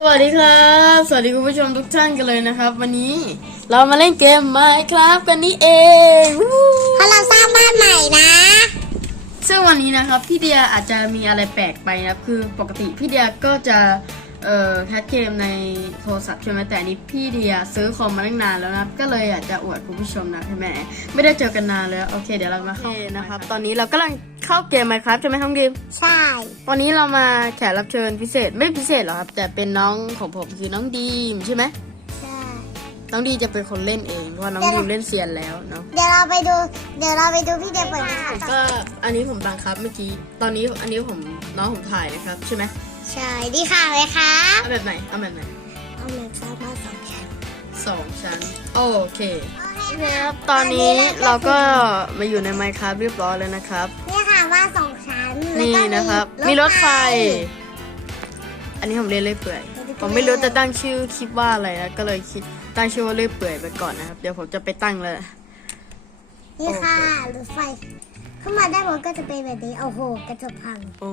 สวัสดีครับ สวัสดีคุณผู้ชมทุกท่านกันเลยนะครับ วันนี้เรามาเล่นเกม Minecraft กันนี่เองวู้เพราะเราสร้างบ้านใหม่นะ ซึ่งวันนี้นะครับพี่เดียอาจจะมีอะไรแปลกไปนะครับ คือปกติพี่เดียก็จะ เอ่อแคสเกมในโทรศัพท์ใช่ไหมแต่อันนี้พี่เดียซื้อคอมมาตั้งนานแล้วนะครับก็เลยอยากจะอวดคุณผู้ชมนะใช่ไหมไม่ได้เจอกันนานแล้วโอเค เดี๋ยวเรามาเข้านะครับ ตอนนี้เรากำลังเข้าเกม Minecraft ใช่ไหมท้องดิมใช่วันนี้เรามาแขกรับเชิญพิเศษไม่พิเศษหรอกครับ แต่เป็นน้องของผมคือน้องดีมใช่ไหมใช่ น้องดีจะเป็นคนเล่นเองเพราะว่าน้องดีมเล่นเซียนแล้วเนาะเดี๋ยวเราไปดู เดี๋ยวเราไปดูพี่เดย์เปิดมาก็อันนี้ผมบังคับเมื่อกี้ตอนนี้อันนี้ผมน้องผมถ่ายนะครับ ใช่ไหมใช่ดีค่ะเลยค่ะเอาแบบไหนเอาแบบไหนเอาเล็บสร้างบ้านสองชั้นสองชั้นโอเคครับตอนนี้เราก็มาอยู่ใน Minecraft เรียบร้อยแล้วนะครับเนี่ยค่ะบ้านสองชั้นแล้วนี่ก็นะครับ มีรถไฟ อันนี้ผมเล่นเรื่อยเปื่อย ผมไม่รู้จะตั้งชื่อคลิปว่าอะไรนะก็เลยคิดตั้งชื่อว่าเรื่อยเปื่อยไปก่อนนะครับ เดี๋ยวผมจะไปตั้งเลย นี่ค่ะรถไฟขึ้นมาด้านบนก็จะเป็นแบบนี้โอ้โหกระจกพังโอ้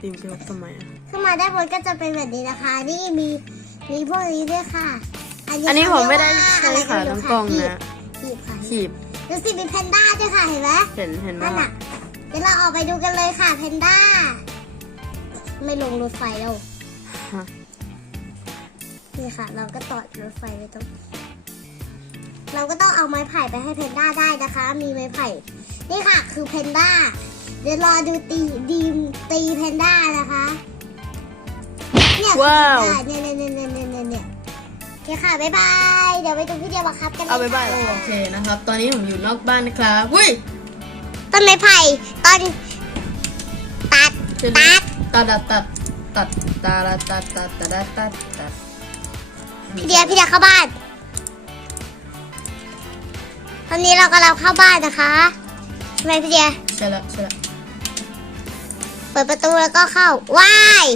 ตีมจะลบทำไมอะขึ้นมาด้านบนก็จะเป็นแบบนี้นะคะ นี่มีมีพวกนี้ด้วยค่ะ อันนี้ผมไม่ได้ใช้ขาทั้งกล้องนะขีบค่ะขีบดูสิมีแพนด้าด้วยค่ะเห็นไหมเห็นเห็นนั่ว่านน่ะเดี๋ยวเราออกไปดูกันเลยค่ะแพนด้า ไม่ลงรถไฟแล้วฮะ นี่ค่ะ เราก็ต่อรถไฟไว้ตรงเราก็ต้องเอาไม้ไผ่ไปให้แพนด้าได้นะคะ มีไม้ไผ่ นี่ค่ะ คือแพนด้า เดี๋ยวรอดูตีดีมตีแพนด้านะคะ เนี่ยคือว้าวแพนด้าเนี่ยเนี่ยเนี่ยเนี่ยเนี่ยเนี่ยโอเคค่ะ บ๊ายบาย เดี๋ยวไปดูพี่เดียวบังคับกันเลยเอาไปบ้านค่ะโอเคนะครับ ตอนนี้ผมอยู่นอกบ้านนะครับอุ้ยต้นไม้ไผ่ต้นตัด เดี๋ยวตันะดตัด ตัดตัดตัดตัดตัดตัดตัดตัดตัดตัด พี่เดียพี่เดียเข้าบ้านตอนนี้เรากำลังเข้าบ้านนะคะทำไมพี่เดียใช่แล้วใช่แล้วเปิดประตูแล้วก็เข้า ว้าย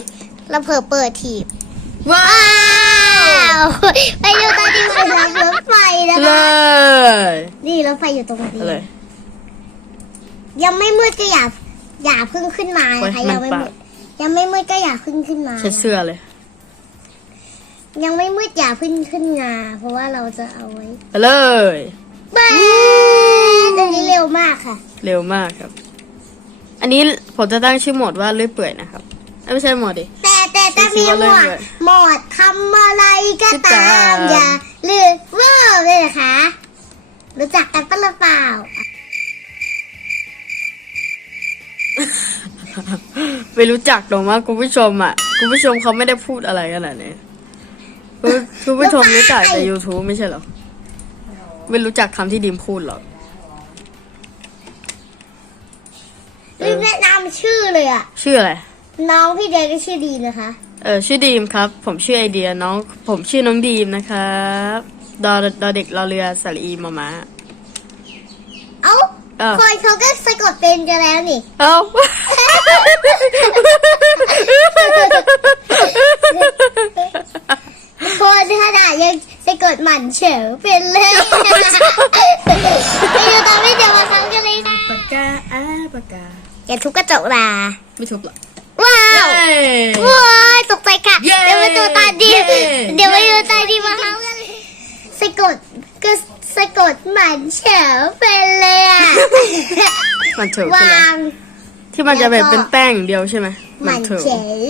เราเผลอเปิดถีบ ว้าว้าวไปอยู่ตอนนี้ไปทางรถไฟนะเลคะ ยนี่รถไฟอยู่ตรงนี้ เลย ยังไม่มืดก็อย่าอย่าเพึ่งขึ้นมานะคะโอ๊ยยังไม่มันมืปะดยังไม่มืดก็อย่าเพึ่งขึ้นมาใช้เสื้อเลย ยังไม่มืดอย่าเพึ่งขึ้นมาเพราะว่าเราจะเอาไว้ไปเลยบ้านตอนนี้เร็วมากค่ะ เร็วมากครับ อันนี้ผมจะตั้งชื่อโหมดว่าเลื่อยเปื่อยนะครับเอ้ยไม่ใช่โหมดดิ แต่แต่ถ้าคิมีดว่าหมเล่นวดด้วยหมวดทำอะไรก็ก็ตาตาม มอย่าลืมว่าเลยนะคะ รู้จักกันปะหรือเปล่า ไม่รู้จักหรอกมั้งคุณผู้ชมอะ คุณผู้ชมเขาไม่ได้พูดอะไรขนาดนี้ คุณคุณผู้ชมรู้จักแต่ YouTube ไม่ใช่เหรอ ไม่รู้จักคำที่ดิมพูดหรอกเออรีบแนะนำชื่อเลยอะ ชื่ออะไร น้องพี่เดย์ก็ชื่อดีนะคะ เออชื่อดีมครับ ผมชื่อไอเดียน้อง ผมชื่อน้องดีมนะครับดอดอเด็กรอเรือสระอีมามาเอ้าเออคนเขาก็สะกดเป็นกันแล้วนี่ เอ้า อย่าทุบกระจกลาไม่ทุบหรอกว้าวเย้ว้ายตกใจค่ะเย้เดี๋ยวไปดูตาดีเย้เดี๋ยวไปดูตาดีมาครั้งกันเลยสะกดก็สะกดหมันเฉวเป็นเลยอะมันเถอะใช่วาไหมงที่มันจะแบบแล้วก็เป็นแป้งอย่างเดียวใช่ไหมหมันเถอะเฉว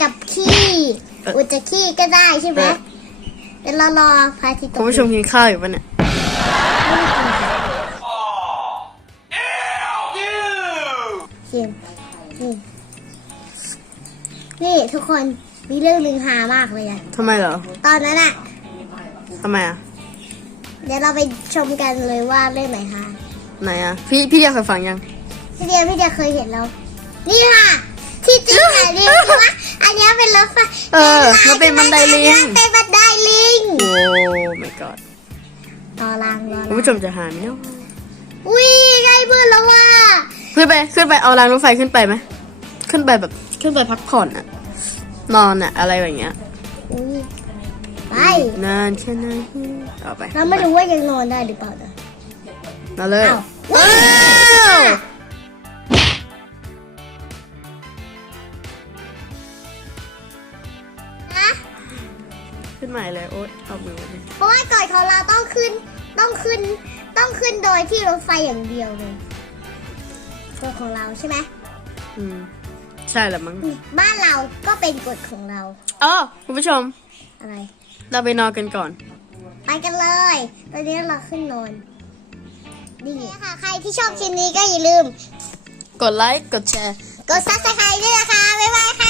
กับขี้เอ่ออุจจะขี้ก็ได้ใช่ไหมเออเดี๋ยวเรารอพระอาทิตย์ตกคุณผู้ชมกินข้าวอยู่ปะเนี่ย เขียนนี่นี่ทุกคนมีเรื่องหนึ่งฮามากเลยอะทำไมเหรอตอนนั้นอะทำไมอะ เดี๋ยวเราไปชมกันเลยว่าเรื่องไหนฮะไหนอะ พี่พี่เดียเคยฟังยัง พี่เดียพี่เดียเคยเห็นแล้วนี่ค่ะ ที่จริงอะนี่คือว่าอันเนี้ยเป็นรถไฟเออมันเป็นบันไดลิงอันเนี้ยเป็นบันไดลิงโอ้ my god รอรางรอคุณรางผู้ชมจะหาไหมเนาะอุ้ยใกล้มืดแล้วว่ะ ขึ้นไปขึ้นไปเอารางรถไฟขึ้นไปไหมขึ้นไปแบบขึ้นไปพักผ่อนอะนอนอะอะไรแบบเงี้ยอุ้ยไปนานแค่ไหนเอาไปเราไม่รู้ว่ายังนอนได้หรือเปล่านะนอนเลยอ้าวว้าวฮะขึ้นใหม่เลยโอ๊ยเอามือไว้ดิเพราะว่ากฎของเราต้องขึ้นต้องขึ้นต้องขึ้นโดยที่รถไฟอย่างเดียวเลย กฎของเราใช่ไหมอืมใช่แหละมั้งบ้านเราก็เป็นกฎของเราอ๋อคุณผู้ชม อะไร เราไปนอนกันก่อน ไปกันเลย ตอนนี้เราขึ้นนอนนี่ค่ะใครที่ชอบคลิปนี้ก็อย่าลืม กดไลค์ กดแชร์ กดซับสไครต์ด้วยนะคะ บ๊ายบายค่ะ